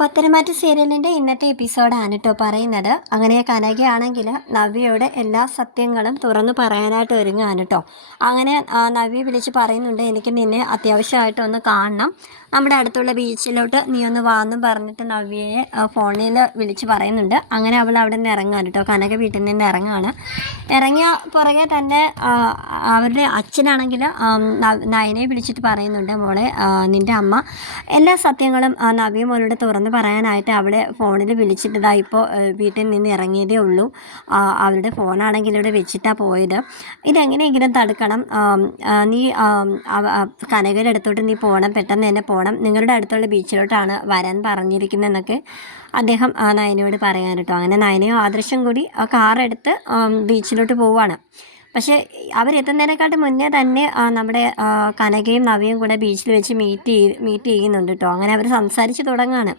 പത്തരമാറ്റ് സീരിയലിൻ്റെ ഇന്നത്തെ എപ്പിസോഡാണ് കേട്ടോ പറയുന്നത്. അങ്ങനെ കനകയാണെങ്കിൽ നവ്യയോട് എല്ലാ സത്യങ്ങളും തുറന്നു പറയാനായിട്ട് ഒരുങ്ങുകയാണ് കേട്ടോ. അങ്ങനെ നവ്യ വിളിച്ച് പറയുന്നുണ്ട്, എനിക്ക് നിന്നെ അത്യാവശ്യമായിട്ടൊന്ന് കാണണം, നമ്മുടെ അടുത്തുള്ള ബീച്ചിലോട്ട് നീ ഒന്ന് വാന്നും പറഞ്ഞിട്ട് നവ്യയെ ഫോണിൽ വിളിച്ച് പറയുന്നുണ്ട്. അങ്ങനെ അവൾ അവിടെ നിന്ന് ഇറങ്ങുകയാണ് കേട്ടോ. കനക വീട്ടിൽ നിന്ന് ഇറങ്ങുകയാണ്. ഇറങ്ങിയ പുറകെ തന്നെ അവരുടെ അച്ഛനാണെങ്കിൽ നയനയെ വിളിച്ചിട്ട് പറയുന്നുണ്ട്, മോളെ നിൻ്റെ അമ്മ എല്ലാ സത്യങ്ങളും നവ്യ മോളോട് തുറന്ന് പറയാനായിട്ട് അവളെ ഫോണിൽ വിളിച്ചിട്ടതാ ഇപ്പോൾ വീട്ടിൽ നിന്ന് ഇറങ്ങിയതേ ഉള്ളൂ. അവളുടെ ഫോണാണെങ്കിൽ ഇവിടെ വെച്ചിട്ടാണ് പോയത്. ഇതെങ്ങനെയെങ്കിലും തടുക്കണം. നീ കനകയുടെ അടുത്തോട്ട് നീ പോകണം, പെട്ടെന്ന് തന്നെ പോകണം, നിങ്ങളുടെ അടുത്തുള്ള ബീച്ചിലോട്ടാണ് വരാൻ പറഞ്ഞിരിക്കുന്നതെന്നൊക്കെ അദ്ദേഹം നയനയോട് പറയാൻ കേട്ടോ. അങ്ങനെ നയനയും ആദർശം കൂടി കാറെടുത്ത് ബീച്ചിലോട്ട് പോവുകയാണ്. പക്ഷേ അവരെത്തുന്നതിനെക്കാട്ടും മുന്നേ തന്നെ നമ്മുടെ കനകയും നവ്യയും കൂടെ ബീച്ചിൽ വെച്ച് മീറ്റ് ചെയ്യുന്നുണ്ട് കേട്ടോ. അങ്ങനെ അവർ സംസാരിച്ച് തുടങ്ങുകയാണ്.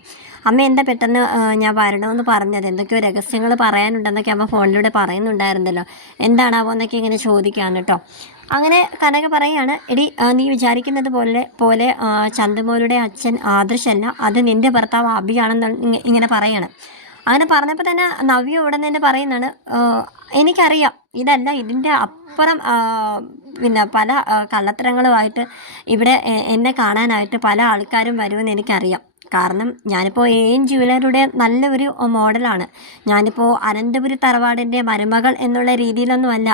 അമ്മ എന്താ പെട്ടെന്ന് ഞാൻ വരണമെന്ന് പറഞ്ഞത്, എന്തൊക്കെയോ രഹസ്യങ്ങൾ പറയാനുണ്ടെന്നൊക്കെ അമ്മ ഫോണിലൂടെ പറയുന്നുണ്ടായിരുന്നല്ലോ, എന്താണാവോ എന്നൊക്കെ ഇങ്ങനെ ചോദിക്കുകയാണ് കേട്ടോ. അങ്ങനെ കനക പറയുകയാണ്, എടി നീ വിചാരിക്കുന്നത് പോലെ ചന്ദമോളുടെ അച്ഛൻ ആദർശല്ല, അത് നിൻ്റെ ഭർത്താവ് അഭിയാണെന്ന് ഇങ്ങനെ പറയണം. അങ്ങനെ പറഞ്ഞപ്പോൾ തന്നെ നവ്യ ഉടനെ തന്നെ പറയുന്നതാണ്, എനിക്കറിയാം ഇതല്ല, ഇതിൻ്റെ അപ്പുറം പിന്നെ പല കള്ളത്തരങ്ങളുമായിട്ട് ഇവിടെ എന്നെ കാണാനായിട്ട് പല ആൾക്കാരും വരുമെന്ന് എനിക്കറിയാം. കാരണം ഞാനിപ്പോൾ എൻ ജ്വല്ലറിയുടെ നല്ല ഒരു മോഡലാണ്. ഞാനിപ്പോൾ അനന്തപുരി തറവാടിൻ്റെ മരുമകൾ എന്നുള്ള രീതിയിലൊന്നും അല്ല,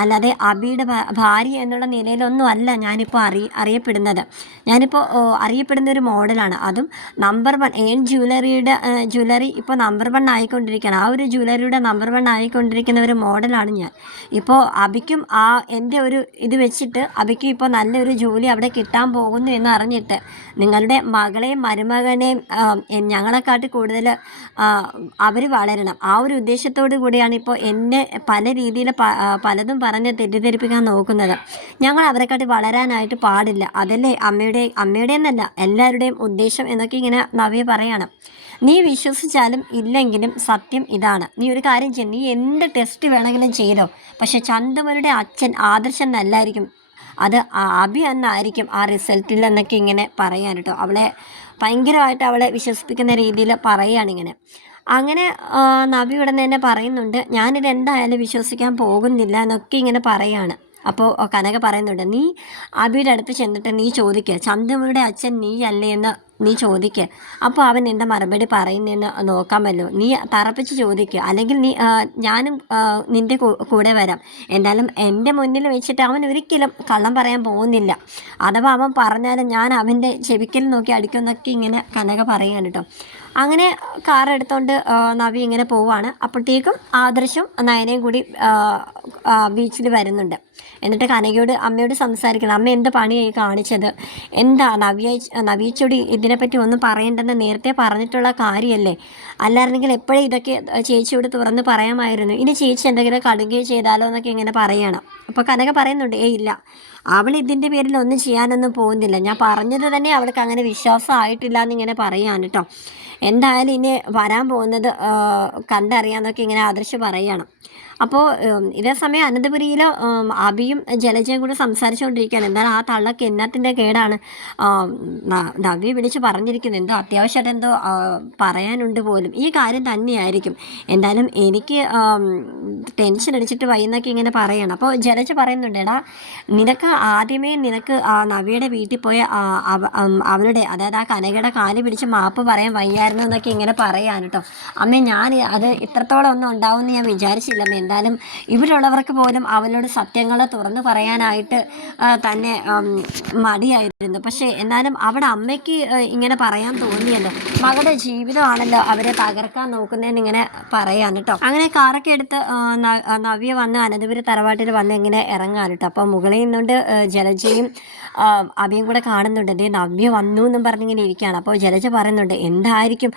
അല്ലാതെ അബിയുടെ ഭാര്യ എന്നുള്ള നിലയിലൊന്നും അല്ല ഞാനിപ്പോൾ അറിയപ്പെടുന്നത്. ഞാനിപ്പോൾ അറിയപ്പെടുന്ന ഒരു മോഡലാണ്, അതും നമ്പർ 1 എൻ ജ്വല്ലറി ഇപ്പോൾ നമ്പർ 1 ആയിക്കൊണ്ടിരിക്കുകയാണ്. ആ ഒരു ജ്വല്ലറിയുടെ നമ്പർ 1 ആയിക്കൊണ്ടിരിക്കുന്ന ഒരു മോഡലാണ് ഞാൻ. ഇപ്പോൾ അബിക്കും എൻ്റെ ഒരു ഇത് വെച്ചിട്ട് അബിക്കും ഇപ്പോൾ നല്ലൊരു ജോലി അവിടെ കിട്ടാൻ പോകുന്നു എന്ന് അറിഞ്ഞിട്ട് നിങ്ങളുടെ മകളെയും മരുമകനെയും ഞങ്ങളെക്കാട്ടി കൂടുതൽ അവർ വളരണം, ആ ഒരു ഉദ്ദേശത്തോടു കൂടിയാണ് ഇപ്പോൾ എന്നെ പല രീതിയിൽ പലതും പറഞ്ഞ് തെറ്റിദ്ധരിപ്പിക്കാൻ നോക്കുന്നത്. ഞങ്ങൾ അവരെക്കാട്ടി വളരാനായിട്ട് പാടില്ല, അതല്ലേ അമ്മയുടെ എന്നല്ല എല്ലാവരുടെയും ഉദ്ദേശം എന്നൊക്കെ ഇങ്ങനെ നവ്യ പറയാണ്. നീ വിശ്വസിച്ചാലും ഇല്ലെങ്കിലും സത്യം ഇതാണ്. നീ ഒരു കാര്യം ചെയ്യും, നീ എന്ത് ടെസ്റ്റ് വേണമെങ്കിലും ചെയ്തോ, പക്ഷെ ചന്ദമരുടെ അച്ഛൻ ആദർശം എന്നല്ലായിരിക്കും, അത് അഭി എന്നായിരിക്കും ആ റിസൾട്ടിൽ എന്നൊക്കെ ഇങ്ങനെ പറയാൻ കേട്ടോ. അവളെ ഭയങ്കരമായിട്ട് അവളെ വിശ്വസിപ്പിക്കുന്ന രീതിയിൽ പറയുകയാണിങ്ങനെ. അങ്ങനെ നവ്യ ഉടനെ തന്നെ പറയുന്നുണ്ട്, ഞാനിത് എന്തായാലും വിശ്വസിക്കാൻ പോകുന്നില്ല എന്നൊക്കെ ഇങ്ങനെ പറയുകയാണ്. അപ്പോൾ കനക പറയുന്നുണ്ട്, നീ അബിയുടെ അടുത്ത് ചെന്നിട്ട് നീ ചോദിക്കുക, ചന്ദമയുടെ അച്ഛൻ നീ അല്ലേ എന്ന് നീ ചോദിക്കുക, അപ്പോൾ അവൻ എന്താ മറുപടി പറയുന്നതെന്ന് നോക്കാമല്ലോ. നീ തറപ്പിച്ച് ചോദിക്കുക, അല്ലെങ്കിൽ ഞാനും നിൻ്റെ കൂടെ വരാം. എന്തായാലും എൻ്റെ മുന്നിൽ വെച്ചിട്ട് അവൻ ഒരിക്കലും കള്ളം പറയാൻ പോകുന്നില്ല, അഥവാ അവൻ പറഞ്ഞാലും ഞാൻ അവൻ്റെ ചെവിക്കൽ നോക്കി അടിക്കുമെന്നൊക്കെ ഇങ്ങനെ കനക പറയുകയാണ് കേട്ടോ. അങ്ങനെ കാർ എടുത്തുകൊണ്ട് നവി ഇങ്ങനെ പോവുകയാണ്. അപ്പോഴത്തേക്കും ആദർശും നയനയും കൂടി ബീച്ചിൽ വരുന്നുണ്ട്. എന്നിട്ട് കനകയോട് അമ്മയോട് സംസാരിക്കണം, അമ്മ എന്ത് പണിയായി കാണിച്ചത്, എന്താ നവ്യച്ചോടി ഇതിനെപ്പറ്റി ഒന്നും പറയേണ്ടെന്ന് നേരത്തെ പറഞ്ഞിട്ടുള്ള കാര്യമല്ലേ, അല്ലായിരുന്നെങ്കിൽ എപ്പോഴും ഇതൊക്കെ ചേച്ചിയോട് തുറന്ന് പറയാമായിരുന്നു, ഇനി ചേച്ചി എന്തെങ്കിലും കടുകയോ ചെയ്താലോ എന്നൊക്കെ ഇങ്ങനെ പറയണം. അപ്പോൾ കനക പറയുന്നുണ്ട്, ഇല്ല, അവൾ ഇതിൻ്റെ പേരിൽ ഒന്നും ചെയ്യാനൊന്നും പോകുന്നില്ല, ഞാൻ പറഞ്ഞത് തന്നെ അവൾക്ക് അങ്ങനെ വിശ്വാസം ആയിട്ടില്ല എന്നിങ്ങനെ പറയുകയാണ് കേട്ടോ. എന്തായാലും ഇനി വരാൻ പോകുന്നത് കണ്ടറിയാമെന്നൊക്കെ ഇങ്ങനെ ആദർശ് പറയുകയാണ്. അപ്പോൾ ഇതേ സമയം അനന്തപുരിയിൽ അബിയും ജലജയും കൂടെ സംസാരിച്ചുകൊണ്ടിരിക്കുകയാണ്. എന്നാൽ ആ തള്ളക്ക് എന്നത്തിൻ്റെ കേടാണ് നവ്യ വിളിച്ച് പറഞ്ഞിരിക്കുന്നത്, എന്തോ അത്യാവശ്യമായിട്ട് എന്തോ പറയാനുണ്ട് പോലും, ഈ കാര്യം തന്നെയായിരിക്കും. എന്തായാലും എനിക്ക് ടെൻഷൻ അടിച്ചിട്ട് വൈകുന്നൊക്കെ ഇങ്ങനെ പറയണം. അപ്പോൾ ജലജ പറയുന്നുണ്ട്, എടാ നിനക്ക് ആദ്യമേ നവ്യയുടെ വീട്ടിൽ പോയ അവളുടെ, അതായത് ആ കനകയുടെ കാല് പിടിച്ച് മാപ്പ് പറയാൻ വയ്യായിരുന്നു എന്നൊക്കെ ഇങ്ങനെ പറയാൻ കേട്ടോ. അമ്മേ ഞാൻ അത് ഇത്രത്തോളം ഒന്നും ഉണ്ടാവുമെന്ന് ഞാൻ വിചാരിച്ചില്ല. എന്തായാലും ഇവിടെയുള്ളവർക്ക് പോലും അവനോട് സത്യങ്ങൾ തുറന്നു പറയാനായിട്ട് തന്നെ മടിയായിരുന്നു. പക്ഷേ എന്നാലും അവിടെ അമ്മയ്ക്ക് ഇങ്ങനെ പറയാൻ തോന്നിയല്ലോ, മകളുടെ ജീവിതമാണല്ലോ അവരെ തകർക്കാൻ നോക്കുന്നതെന്ന് ഇങ്ങനെ പറയാൻ കേട്ടോ. അങ്ങനെ കാറൊക്കെ എടുത്ത് നവ്യ വന്ന് അനന്തപുരി തറവാട്ടിൽ വന്ന് ഇങ്ങനെ ഇറങ്ങാൻ കേട്ടോ. അപ്പോൾ മുകളിൽ നിന്നുകൊണ്ട് ജലജയും അഭിയും കൂടെ കാണുന്നുണ്ട്, ദേ നവ്യ വന്നു എന്നും പറഞ്ഞിങ്ങനെ ഇരിക്കുകയാണ്. അപ്പോൾ ജലജ പറയുന്നുണ്ട്, എന്തായിരിക്കും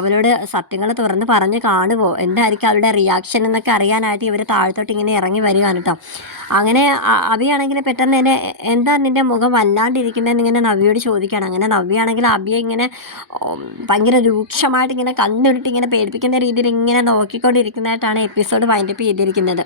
അവനോട് സത്യങ്ങൾ തുറന്ന് പറഞ്ഞ് കാണുമോ, എന്തായിരിക്കും അവളുടെ റിയാക്ഷൻ എന്നൊക്കെ അറിയാനായിട്ട് ഇവർ താഴത്തോട്ട് ഇങ്ങനെ ഇറങ്ങി വരികയാണ് കേട്ടോ. അങ്ങനെ അഭിയാണെങ്കിൽ പെട്ടെന്ന് തന്നെ എന്താ നിൻ്റെ മുഖം വല്ലാണ്ടിരിക്കുന്നതെന്ന് ഇങ്ങനെ നവ്യയോട് ചോദിക്കുകയാണ്. അങ്ങനെ നവ്യാണെങ്കിൽ അഭിയെ ഇങ്ങനെ ഭയങ്കര രൂക്ഷമായിട്ട് ഇങ്ങനെ കണ്ണുരുട്ടി ഇങ്ങനെ പേടിപ്പിക്കുന്ന രീതിയിൽ ഇങ്ങനെ നോക്കിക്കൊണ്ടിരിക്കുന്നതായിട്ടാണ് എപ്പിസോഡ് വൈൻഡപ്പ് ചെയ്തിരിക്കുന്നത്.